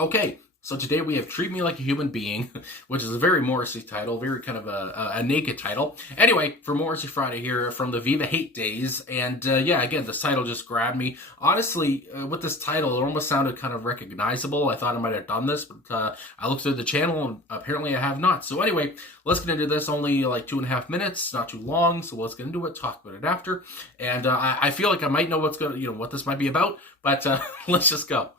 Okay, so today we have Treat Me Like a Human Being, which is a very Morrissey title, very kind of a naked title. Anyway, for Morrissey Friday here from the Viva Hate days, and yeah, again, this title just grabbed me. Honestly, with this title, it almost sounded kind of recognizable. I thought I might have done this, but I looked through the channel, and apparently I have not. So anyway, let's get into this. Only like 2.5 minutes, not too long, so let's get into it, talk about it after. And I feel like I might know what this might be about, but let's just go.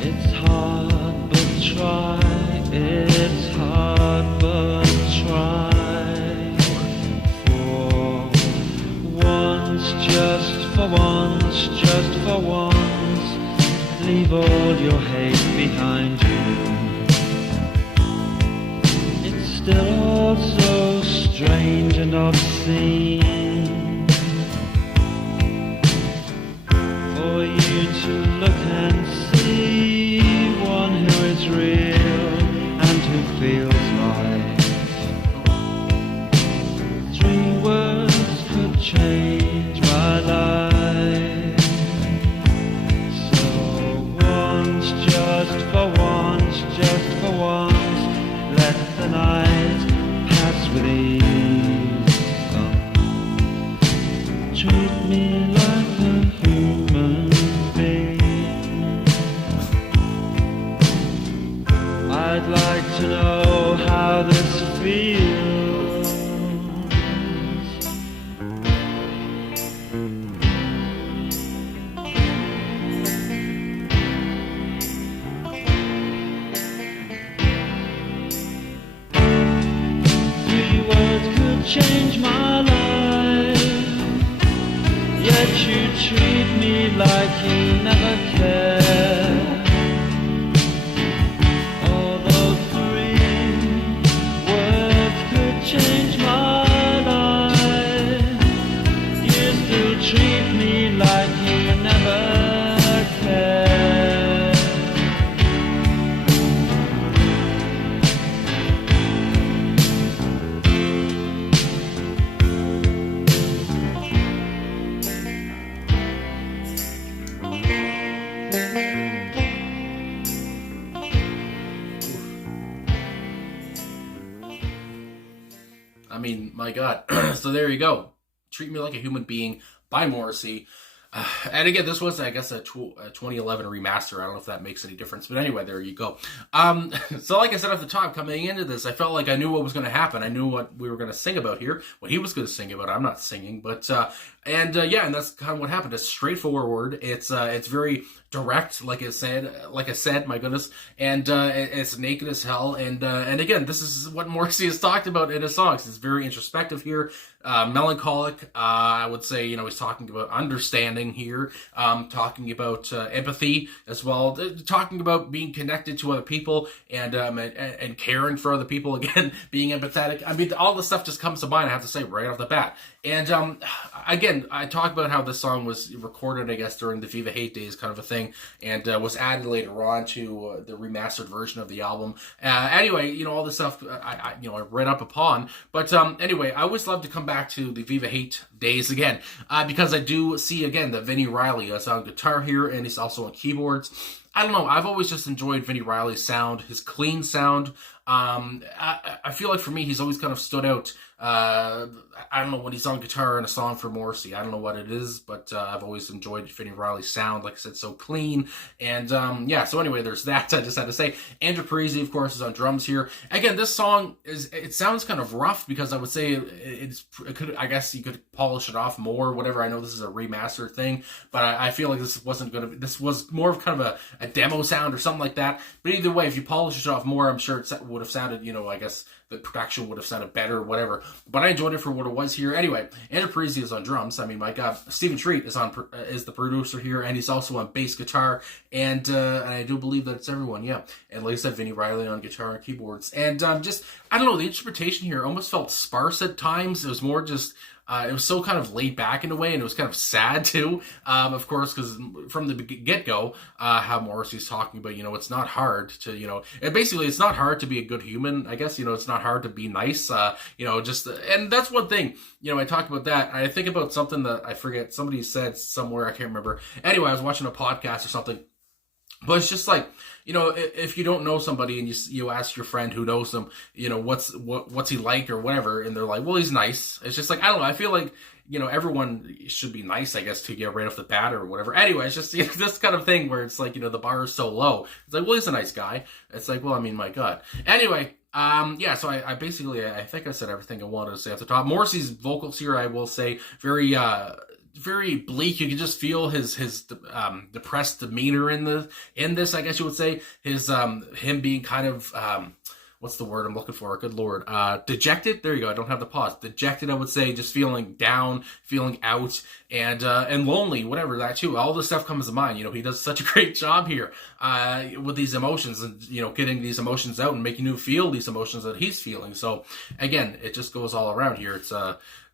It's hard but try, it's hard but try. For once, just for once, just for once, leave all your hate behind you. It's still all so strange and obscene for you to look and see one who is real and who feels life. 3 words could change my life. So once, just for once, just for once, let the night pass with ease. Treat me like a human being. I'd like to know how this feels. Three words could change my life, yet you treat me like you never cared. Although 3 words could change my life, you still treat me like you never cared. I mean, my God. So there you go. Treat Me Like a Human Being by Morrissey. And again, this was, I guess, a 2011 remaster. I don't know if that makes any difference. But anyway, there you go. So like I said at the top, coming into this, I felt like I knew what was going to happen. I knew what we were going to sing about here, what he was going to sing about. I'm not singing. But, and that's kind of what happened. It's straightforward. It's very direct, like I said, my goodness. And it's naked as hell. And again, this is what Morrissey has talked about in his songs. It's very introspective here, melancholic. I would say, he's talking about understanding here, talking about empathy as well, talking about being connected to other people and caring for other people. Again, being empathetic. I mean, all this stuff just comes to mind, I have to say, right off the bat. And again, I talked about how this song was recorded, I guess, during the Viva Hate days kind of a thing, and was added later on to the remastered version of the album. Anyway, all this stuff I read up upon. But anyway, I always love to come back to the Viva Hate days again, because I do see, again, that Vinnie Riley is on guitar here, and he's also on keyboards. I don't know, I've always just enjoyed Vinnie Riley's sound, his clean sound. I feel like for me, he's always kind of stood out. I don't know, when he's on guitar in a song for Morrissey, I don't know what it is, but I've always enjoyed Vinnie Riley's sound, like I said, so clean. And so anyway, there's that. I just had to say. Andrew Parisi, of course, is on drums here. Again, this song it sounds kind of rough, because I would say I guess you could polish it off more, whatever. I know this is a remastered thing, but I feel like this was more of kind of a demo sound or something like that. But either way, if you polish it off more, I'm sure it would have sounded, I guess the production would have sounded better or whatever. But I enjoyed it for what it was here. Anyway, Andrew Parisi is on drums. I mean, my God, Stephen Treat is the producer here, and he's also on bass guitar, and I do believe that it's everyone, yeah. And like I said, Vinnie Riley on guitar and keyboards. And I don't know, the instrumentation here almost felt sparse at times. It was more just it was so kind of laid back in a way, and it was kind of sad too, of course, because from the get-go, how Morrissey's talking about, it's not hard to, and basically it's not hard to be a good human, I guess, it's not hard to be nice, and that's one thing, I talked about that. I think about something that I forget, somebody said somewhere, I can't remember. Anyway, I was watching a podcast or something, but it's just like, if you don't know somebody and you ask your friend who knows them, what's he like or whatever, and they're like, well, he's nice. It's just like, I don't know. I feel like, everyone should be nice, I guess, to get right off the bat or whatever. Anyway, it's just this kind of thing where it's like, the bar is so low. It's like, well, he's a nice guy. It's like, well, I mean, my God. Anyway, so I basically, I think I said everything I wanted to say at the top. Morrissey's vocals here, I will say, very bleak. You can just feel his depressed demeanor in this, I guess you would say. His him being kind of what's the word I'm looking for? Good Lord. Dejected. There you go. I don't have the pause. Dejected, I would say, just feeling down, feeling out, and lonely, whatever, that too. All this stuff comes to mind. He does such a great job here with these emotions and, getting these emotions out and making you feel these emotions that he's feeling. So again, it just goes all around here. It's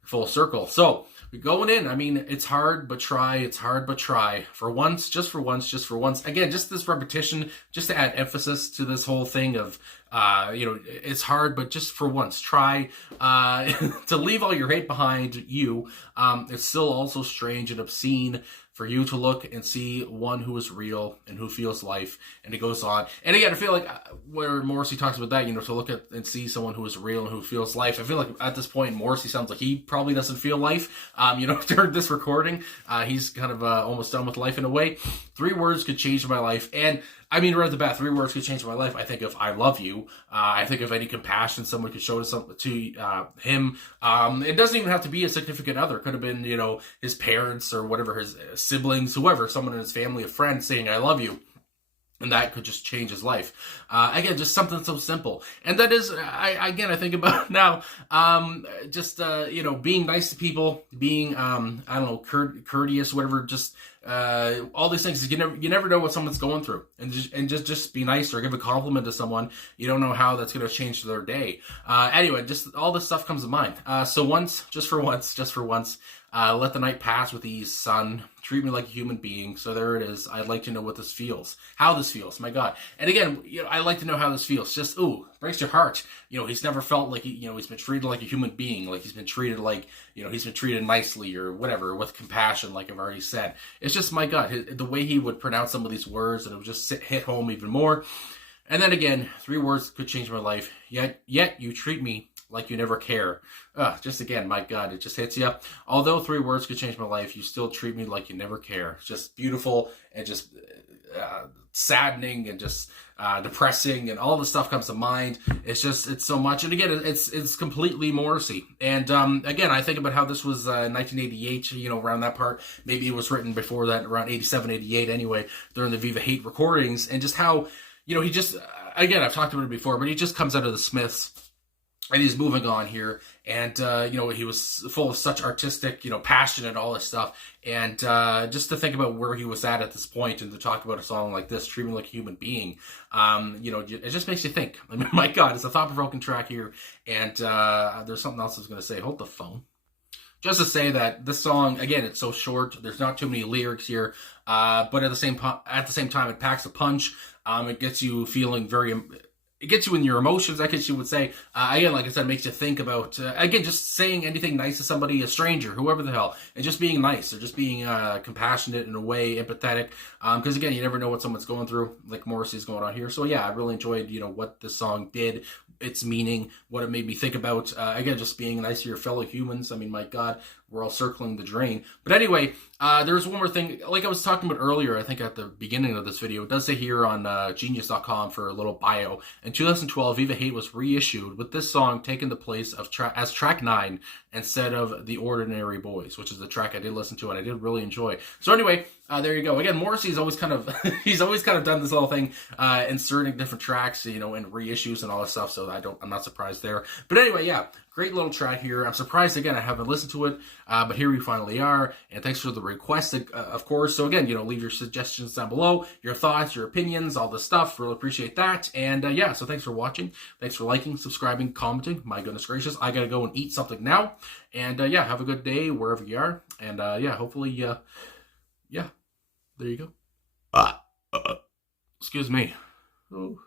full circle. So going in, I mean, it's hard, but try. It's hard, but try. For once, just for once, just for once. Again, just this repetition, just to add emphasis to this whole thing of, it's hard, but just for once, try to leave all your hate behind you. It's still also strange and obscene for you to look and see one who is real and who feels life, and it goes on. And again, I feel like where Morrissey talks about that, to look at and see someone who is real and who feels life, I feel like at this point, Morrissey sounds like he probably doesn't feel life. During this recording, he's kind of almost done with life in a way. 3 words could change my life. And I mean, right at the bat, 3 words could change my life. I think of I love you. I think of any compassion someone could show to him. It doesn't even have to be a significant other. It could have been, his parents or whatever, his siblings, whoever, someone in his family, a friend saying I love you. And that could just change his life. Again, just something so simple. And that is, I think about now, being nice to people, being, courteous, whatever, just, all these things. You never know what someone's going through. And just be nice or give a compliment to someone. You don't know how that's going to change their day. Anyway, just all this stuff comes to mind. So just for once, let the night pass with ease, son. Treat me like a human being. So there it is. I'd like to know what this feels. How this feels. My God. And again, I'd like to know how this feels. Just, breaks your heart. He's never felt like, he's been treated like a human being. Like he's been treated like, he's been treated nicely or whatever, with compassion, like I've already said. It's just, my God, the way he would pronounce some of these words, and it would just hit home even more. And then again, 3 words could change my life. Yet you treat me like you never care. Just again, my God, it just hits you. Although 3 words could change my life, you still treat me like you never care. It's just beautiful and just saddening and just depressing, and all the stuff comes to mind. It's so much. And again, it's completely Morrissey. And again, I think about how this was 1988, around that part. Maybe it was written before that, around 87, 88 anyway, during the Viva Hate recordings. And just how, he just, again, I've talked about it before, but he just comes out of the Smiths. And he's moving on here, and, he was full of such artistic, passion and all this stuff. And just to think about where he was at this point, and to talk about a song like this, Treat Me Like a Human Being, it just makes you think. I mean, my God, it's a thought-provoking track here. And there's something else I was going to say. Hold the phone. Just to say that this song, again, it's so short. There's not too many lyrics here. But at the same time, it packs a punch. It gets you feeling it gets you in your emotions, I guess you would say. Again, like I said, it makes you think about, again, just saying anything nice to somebody, a stranger, whoever the hell, and just being nice, or just being compassionate in a way, empathetic. Because again, you never know what someone's going through, like Morrissey's going on here. So yeah, I really enjoyed, what this song did, its meaning, what it made me think about. Again, just being nice to your fellow humans. I mean, my God, we're all circling the drain. But anyway, there's one more thing. Like I was talking about earlier, I think at the beginning of this video, it does say here on Genius.com for a little bio. In 2012, Viva Hate was reissued with this song taking the place of as track 9 instead of The Ordinary Boys, which is the track I did listen to and I did really enjoy. So anyway, there you go. Again, Morrissey's always kind of he's always kind of done this little thing, inserting different tracks, in reissues and all that stuff. So I'm not surprised there. But anyway, yeah, Great little track here. I'm surprised, again, I haven't listened to it, but here we finally are. And thanks for the request, of course. So again, leave your suggestions down below, your thoughts, your opinions, all this stuff. Really appreciate that. And yeah, so thanks for watching. Thanks for liking, subscribing, commenting. My goodness gracious, I gotta go and eat something now. And yeah, have a good day wherever you are. And yeah, hopefully, yeah, there you go. Excuse me. Oh.